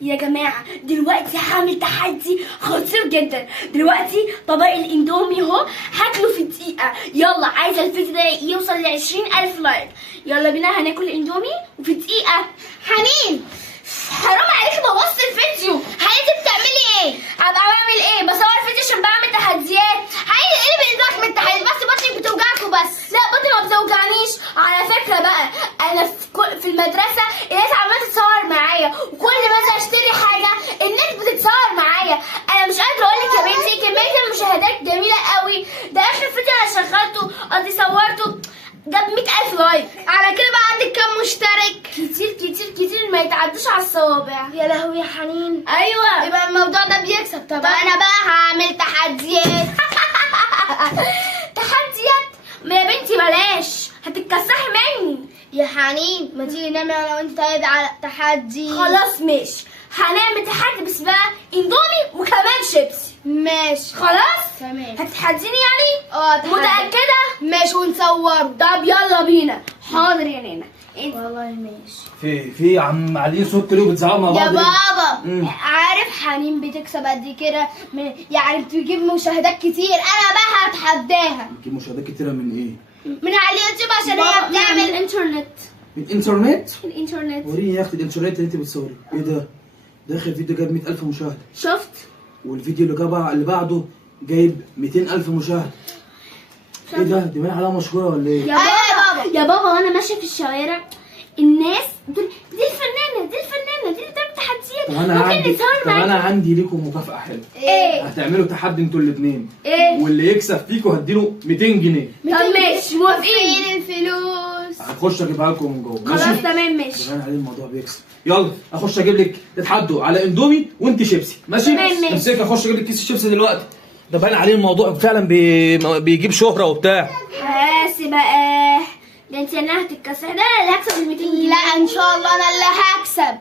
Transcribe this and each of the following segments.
يا جماعة دلوقتي هعمل تحدي خطير جدا. دلوقتي طبق الاندومي اهو هاكله في دقيقة. يلا عايزة الفيديو ده يوصل ل20,000 لايك. يلا بينا هناكل اندومي وفي دقيقة. حنين حرام عليكي بوظت الفيديو. انت بتعملي ايه؟ هبقى بعمل ايه؟ بصور فيديو عشان بعمل تحديات. حنين ايه اللي بينزلك من التحديات؟ بس بطنك بتوجعكوا بس. لا بطني ما بتوجعنيش. على فكرة بقى انا في المدرسة الناس عمالة تتصور معايا، وكل ما انزل اشتري حاجة الناس بتتصور معايا. انا مش قادرة اقول لك يا بنتي كمية المشاهدات جميلة قوي. ده اخر فيديو انا شغلته قصدي صورته جاب 100,000 لايك. على كده بقى عندك كام مشترك؟ كتير كتير كتير ما يتعدوش على الصوابع. يا لهوي يا حنين. ايوه يبقى الموضوع ده بيكسب. طب انا بقى هعمل تحديات. تحديات ما يا بنتي بلاش هتتكسحي مني. يا حنين ما تيجي نعمل انا وانت طيب على تحدي. خلاص ماشي هنعمل تحدي بس بقى اندومي وكمان شيبسي. ماشي خلاص تمام. هتتحديني يعني؟ تحدي. متأكدة؟ ماشي ونصوره. طب يلا بينا. حاضر يا نانا. والله ماشي. في يا عم علي صوت ليه بتزعقوا مع بعض؟ يا ليه؟ بابا عارف حنين بتكسب قد كده يعني بتجيب مشاهدات كتير. انا بقى هتحداها. بتجيب مشاهدات كتيرة من ايه؟ من على اليوتيوب عشان هي بتعمل بتعمل الانترنت. من الانترنت؟ الانترنت. وريني يا اختي الانترنت اللي انت بتصوري. ايه ده؟ ده اخر فيديو جايب 100,000 مشاهدة. شفت؟ والفيديو اللي بعده جايب 200,000 مشاهدة. ايه ده؟ دي باين عليها مشهورة ولا ايه؟ يا بابا يا بابا وانا ماشيه في الشوارع الناس بتقول دي الفنانه دي الفنانه دي اللي بتعمل تحديات. طب انا عندي ليكم مكافأة حلوة. ايه؟ هتعملوا تحدي انتوا الاثنين. ايه؟ واللي يكسب فيكم هديله 200 جنيه. طب ماشي موافقين. فين الفلوس؟ هخش اجيبها لكم من جوه. خلاص ماشي؟ تمام ماشي. باين عليه الموضوع بيكسب. يلا اخش اجيب لك تتحدوا على اندومي وانت شيبسي. ماشي؟ تمام ماشي. امسك اخش اجيب لك كيس الشيبسي دلوقتي. ده باين عليه الموضوع فعلا بيجيب شهرة وبتاع. بس بقى ده انت انا هتتكسر. ده انا اللي هكسب ال 200 جنيه. لا ان شاء الله انا اللي هكسب.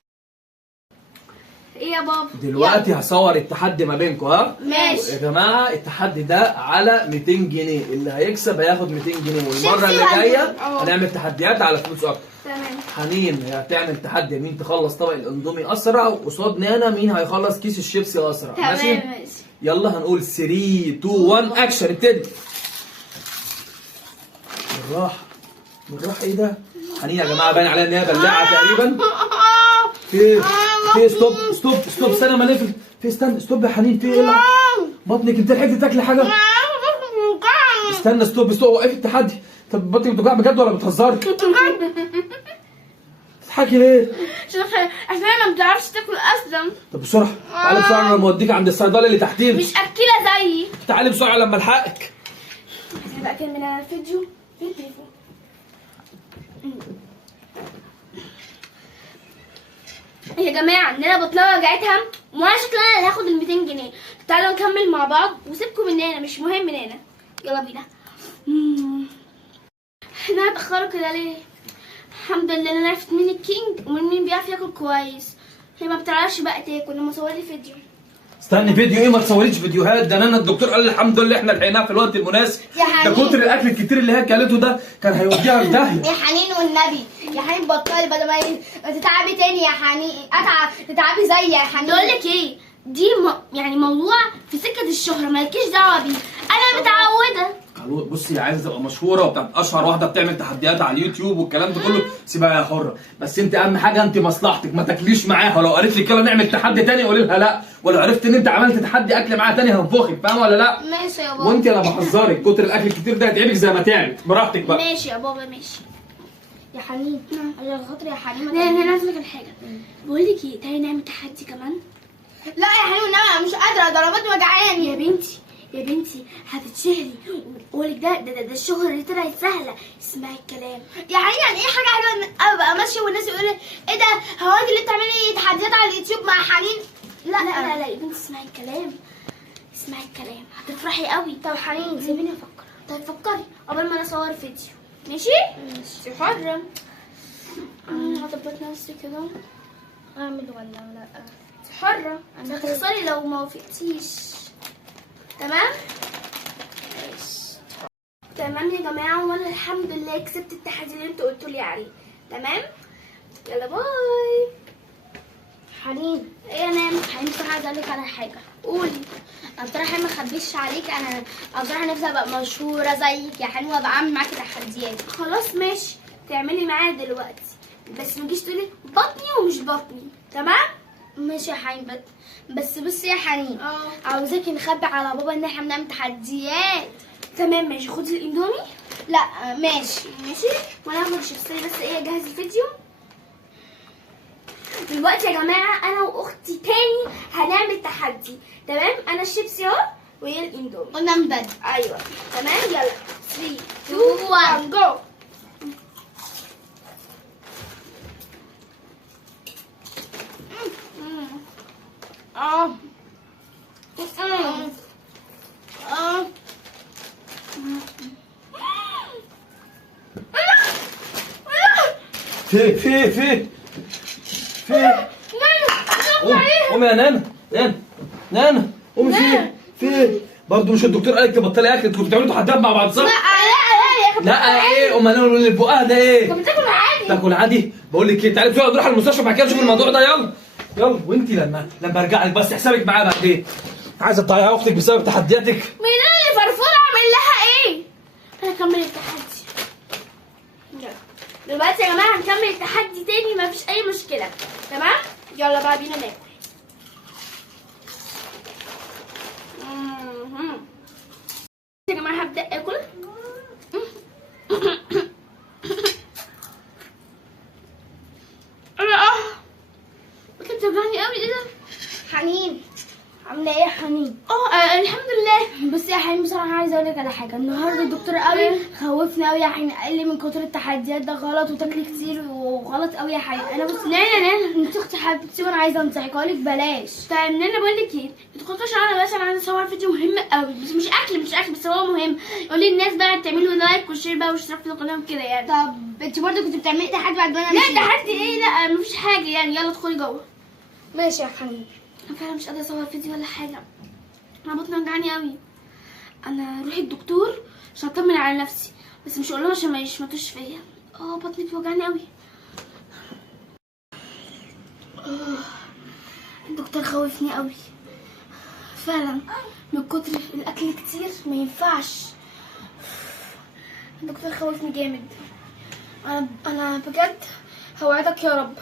ايه يا بابا؟ دلوقتي هصور التحدي ما بينكم. ها؟ ماشي. يا جماعه التحدي ده على 200 جنيه. اللي هيكسب هياخد 200 جنيه. والمره اللي شيبسي جايه اه. هنعمل تحديات على فلوس اكتر. تمام. حنين هتعمل تحدي مين تخلص طبق الاندومي اسرع، وقصاد نانا مين هيخلص كيس الشيبسي اسرع. تمام ماشي؟ ماشي. يلا هنقول 3 2 1 اكشن. ابتدي. بالراحه بالراحه. ايه ده؟ حنين يا جماعه باين عليها ان هي بلاعه تقريبا. في ستوب استنى ما نقفل. استنى ستوب يا حنين. في ايه؟ بطنك انت لحقتي تاكلي حاجه؟ استنى ستوب وقفي التحدي. طب بطنك بتوجع بجد ولا بتهزري؟ تضحكي ليه؟ عشان انا ما بتعرفش تاكل اصلا. طب بسرعه تعالي بسرعه انا موديك عند الصيدلي اللي تحتينا. مش اكيله زيي. تعالي بسرعه لما الحقك. بقى كان من الفيديو في التليفون. يا جماعه ان انا بطنها وجعتها وانا شكلي انا اللي هاخد ال 200 جنيه. تعالوا نكمل مع بعض وسيبكم من نانا مش مهم نانا. يلا بينا. احنا هتاخروا كده ليه؟ الحمد لله انا عرفت مين الكينج ومين مين بيعرف ياكل كويس. هي ما بتعرفش بقى تاكل لما صور لي فيديو. استني فيديو ايه؟ ما تصوريش فيديوهات. ده انا الدكتور قال الحمد لله احنا لحقناها في الوقت المناسب. يا ده حنين. كتر الاكل الكتير اللي هي اكلته ده كان هيوديها في داهيه. يا حنين والنبي يا حنين بطلي بدل ما تتعبي تاني يا حنين. تتعبي زي يا حنين. بقول لك ايه دي يعني موضوع في سكه الشهره مالكيش دعوه بيه. انا متعوده. بصي عايزه تبقى مشهوره وبتاعت اشهر واحده بتعمل تحديات على اليوتيوب والكلام ده كله سيبها يا حره. بس انت اهم حاجه انت مصلحتك ما تاكليش معاها. لو قالت لك يلا نعمل تحدي تاني قولي لها لا. ولو عرفت ان انت عملت تحدي اكل معاها تاني هنفخك. فاهمه ولا لا؟ ماشي يا بابا. وانت انا بحذرك كتر الاكل الكتير ده هيتعبك زي ما تعبت. براحتك بقى. ماشي يا بابا ماشي. يا حنين عشان خاطر يا حنين انا لازم اكل حاجه. بقول لك ايه تعالي نعمل تحدي كمان. لا يا حنين والنبي انا مش قادره ضرباتي وجعاني. يا بنتي هتتشهري. بقولك ده الشهرة اللي طلعت سهلة. اسمعي الكلام. يا حنين يعني ايه حاجه حلوه ان ابقى ماشيه والناس يقولوا ايه ده هو انت اللي بتعملي تحديات على اليوتيوب مع حنين؟ لا يا بنتي اسمعي الكلام. هتفرحي قوي. طب حنين سيبيني افكر. طيب فكري قبل ما انا اصور فيديو. ماشي؟ انت حرة. هظبط نفسي كده. اعمل ولا لا؟ انت حرة. هتخسري لو ما وافقتيش. تمام؟ ماشي. تمام يا جماعة وانا الحمد لله كسبت التحدي اللي انتوا قلتولي عليه. تمام؟ يلا باي. حنين ايه انا حنين بصراحه عايزه اقول لك على حاجه. قولي. انا بصراحه ما اخبيش عليك، انا بصراحه نفسي ابقى مشهوره زيك يا حنين وابقى اعمل معاكي تحديات. خلاص ماشي، تعملي معايا دلوقتي، بس ما تجيش تقولي بطني ومش بطني، تمام؟ ماشي يا حنين، بس بصي يا حنين، اه عاوزاكي نخبي على بابا ان احنا بنعمل تحديات. تمام ماشي. خدي الاندومي. لا ماشي. ماشي، وانا هاخد الشيبسيه بس ايه اجهز الفيديو. دلوقتي يا جماعه انا واختي تاني هنعمل تحدي، تمام؟ انا الشيبسي اهو وهي الاندومي. قلنا من بدري. ايوه تمام، يلا 3 2 1 جو. اه في قومي يا نانا قومي. في برضه مش الدكتور قالك تبطلي اكل؟ انتوا كنتوا بتعملوا تحديات مع بعض صح؟ لا ايه امال اللي في بقها ده ايه؟ طب بتاكل عادي. تاكل عادي؟ بقول لك ايه، تعالي بسرعه نروح المستشفى بعد كده نشوف الموضوع ده. يلا وانتي لما ارجع لك بس حسابك معايا بعدين. عايزه تضيعي اختك بسبب تحدياتك؟ مين اللي فرفوره اعمل لها ايه؟ انا اكمل التحدي. يلا دلوقتي يا جماعه هنكمل التحدي تاني، مفيش اي مشكله، تمام؟ يلا بقى بينا ناكل. يا جماعه هبدا اكل. بطني بتوجعني قوي. ايه ده؟ حنين عامله ايه يا حنين؟ الحمد لله. بصي يا حنين بصراحه عايزه اقول لك على حاجه. النهارده الدكتور قوي خوفنا قوي يا حنين، قال لي من كتر التحديات ده غلط وتاكلي كتير وغلط قوي يا حنين. انا بص لا انت اختي حبيبتي وانا عايزه انصحك، اقول لك بلاش. طيب نانا بقول لك ايه، ما تدخلوش على بس، انا عايزه اصور فيديو مهم قوي، بس مش اكل بس هو مهم. قولي للناس بقى تعملوا لايك وشير بقى واشتراك في القناه وكده يعني. طب انت برضه كنت بتعملي تحدي بعد ما انا لا مشيت. تحدي ايه؟ لا مفيش حاجه يعني. يلا ادخلي جوه. ماشي يا حنين. انا فعلا مش قادره اصور فيديو ولا حاجه، انا بطني وجعاني قوي. انا روحي الدكتور عشان اطمن على نفسي، بس مش هقول لهم عشان ما يشمتوش فيا. بطني بتوجعني قوي. الدكتور خوفني قوي فعلا، من كتر الاكل كتير ما ينفعش. الدكتور خوفني جامد. انا بجد هوعدك يا رب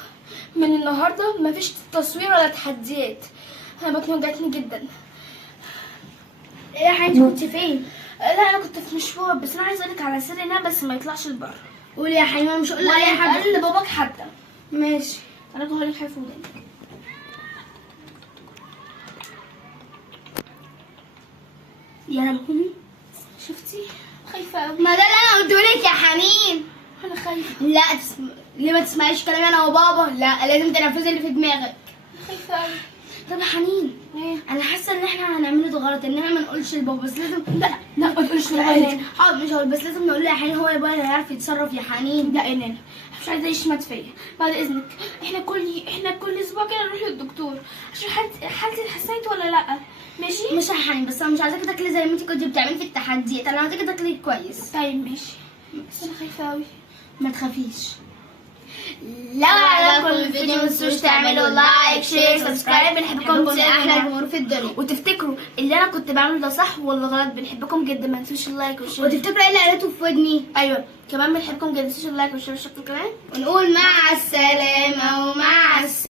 من النهارده مفيش تصوير ولا تحديات. انا بطني وجعتني جدا. ايه يا حنين كنت فين؟ لا انا كنت في مشوار، بس انا عايزه اقولك على سر هنا بس ما يطلعش لبره. قولي يا حنين، انا مش هقول ولا لاي حد. يتقال لباباك حتى. ماشي. انا هقولك حاجه في ودانك. يا ربي شفتي؟ خايفه قوي. ما ده اللي انا قلته لك يا حنين. انا خايفه. لا ليه ما تسمعيش كلامي انا وبابا؟ لا لازم تنفذي اللي في دماغك. خايفه قوي. طب يا حنين، ايه؟ انا حاسه ان احنا هنعمله ده غلط، ان احنا ما نقولش لبابا، بس لازم. لا ما تقولش لا لبابا. حاضر مش هقول، بس لازم نقول له يا حنين، هو يبقى هيعرف يتصرف يا حنين. لا يا نانا مش عايزه يشمت فيا بعد اذنك. احنا كل اسبوع كده نروح للدكتور عشان حالتي اتحسنت ولا لا. ماشي؟ مش يا حنين، بس انا مش عايزاكي تاكلي زي ما انت كنتي بتعملي في التحديات، انا عايزاكي تاكلي كويس. طيب ماشي، بس انا خايفه قوي. ما تخافيش. لو عجبكم الفيديو ما تنسوش تعملوا لايك شير سبسكرايب. بنحبكم احلى جدا جمهور في الدنيا. وتفتكروا اللي انا كنت بعمله ده صح ولا غلط. بنحبكم جدا، ما تنسوش اللايك والشير. وتفتكروا ايه اللي قالته في ودني؟ ايوه كمان بنحبكم جدا، ما تنسوش اللايك والشير والاشتراك كمان. ونقول مع السلامه ومع السلامه.